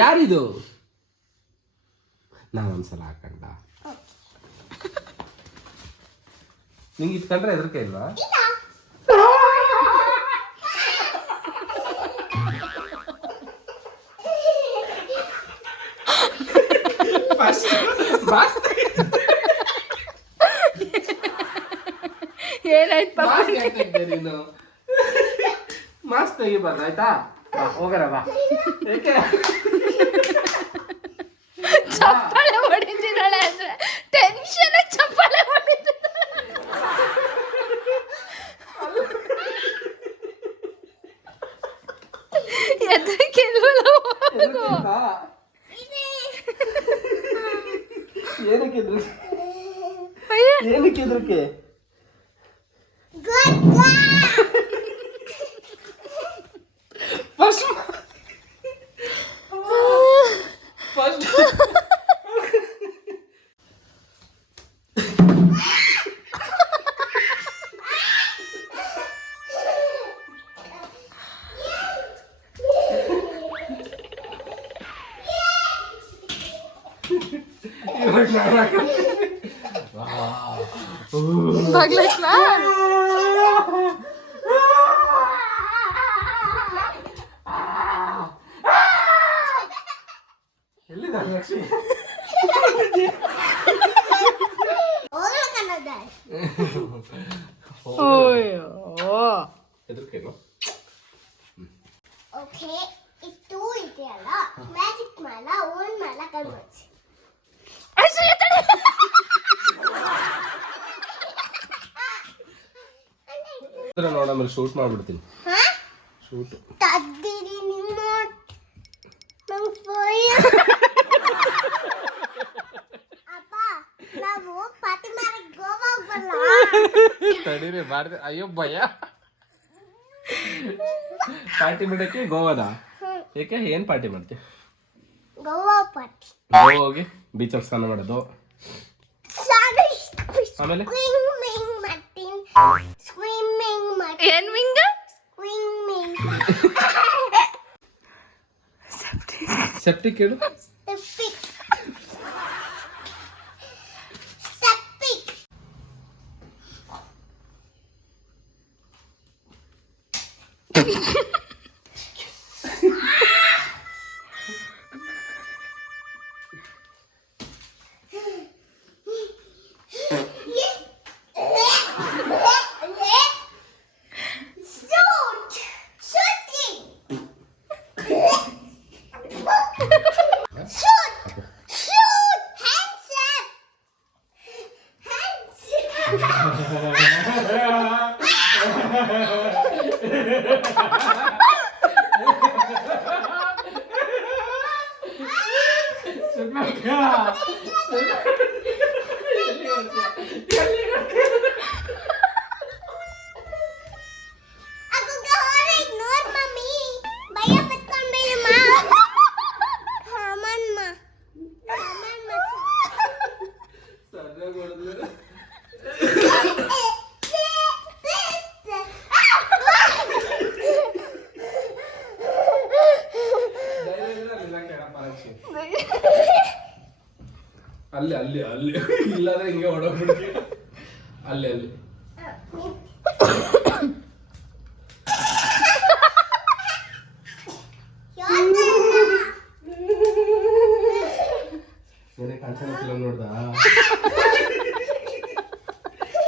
ಯಾರಿದು? ನಾನೊಂದ್ಸಲ ಹಾಕಂಡ. ನಿಂಗೆ ಇಟ್ಕೊಂಡ್ರೆ ಹೆದರಿಕೆ ಇಲ್ವಾ? ಏನಾಯ್ತು ಮಾಸ್ಕ್ ತೆಗಿಬಾರ್ದು ಆಯ್ತಾ? ಬಾ, ಬಾ ಏಕೆ ಚಪ್ಪಾಳೆ ಹೊಡಿತಿದ್ದಾಳೆ ಅಂದ್ರೆ ಟೆನ್ಷನ್ ಚಪ್ಪಾಳೆ ಹೋಗು. ಏನಕ್ಕೆ ಏನಕ್ಕೆ Dog like that. 올라가나 어휴. 해드릴게요. 오케이. ಪಾರ್ಟಿ ಮಾಡಕ್ ಗೋವಾ ಹೋಗಲ್ಲ ತಡೀರಿ ಮಾಡ್ದೆ ಅಯ್ಯೋ ಭಯ. ಪಾರ್ಟಿ ಮಾಡಕ್ಕೆ ಗೋವಾದ? ಏಕೆ ಏನ್ ಪಾರ್ಟಿ ಮಾಡ್ತಿ? ಗೋವಾ ಪಾರ್ಟಿ. ಗೋವಾ ಹೋಗಿ ಬೀಚಲ್ಲಿ ಸ್ನಾನ ಮಾಡೋದು. ಆಮೇಲೆ? ಸ್ವಿಮ್ಮಿಂಗ್ ಮಾಡ್ತೀನಿ. ಏನ್ ಮಿಂಗ ಸ್ವಿಮ್ಮಿಂಗ್ ಸೆಪ್ಟಿಕ್ ಹೇಳು ಸೆಪ್ಟಿಕ್ 정말 야 정말 ಅಲ್ಲಿ ಅಲ್ಲಿ ಅಲ್ಲಿ ಇಲ್ಲಾಂದ್ರೆ ಹಿಂಗೆ ಹೊಡೋಗ್ಬಿಡ್ತೀವಿ ಅಲ್ಲಿ ಅಲ್ಲಿ ಏನೇ ಕಾಂಚನ ಫಿಲಮ್ ನೋಡ್ದ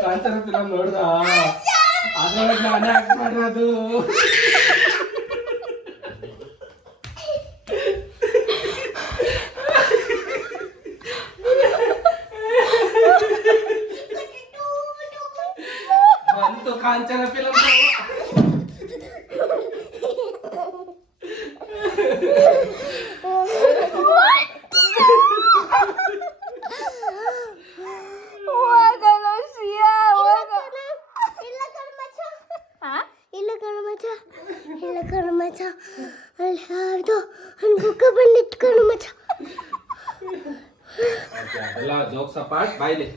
ಕಾಂಚನ ಫಿಲಮ್ ನೋಡ್ದ ಅದ್ರೊಳಗೆ ನಾನೇ ಆಕ್ಟ್ ಮಾಡಿರೋದು ಮಚ್ಚ ಅಲ್ಲಿ ಯಾರ್ದು ಅವ್ನ ಬುಕ್ಕ ಬಂದಿತ್ತು ಕಣ ಮಚ್ಚ ಅದೆಲ್ಲ ಜೋಕ್ಸ್ ಅಪಾರ್ಟ್ ಬಾಯ್ಲಿ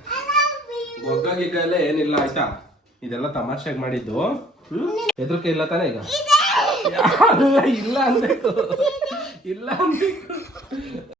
ಮೊಗ್ಗ ಗಿಗ್ಗ ಎಲ್ಲ ಏನಿಲ್ಲ ಆಯ್ತಾ ಇದೆಲ್ಲ ತಮಾಷೆಗೆ ಮಾಡಿದ್ದು. ಹೆದರಿಕೆ ಇಲ್ಲ ತಾನೇ ಈಗ? ಇಲ್ಲ ಅಂದ್ರೆ ಇಲ್ಲ ಅನ್ಬೇಕು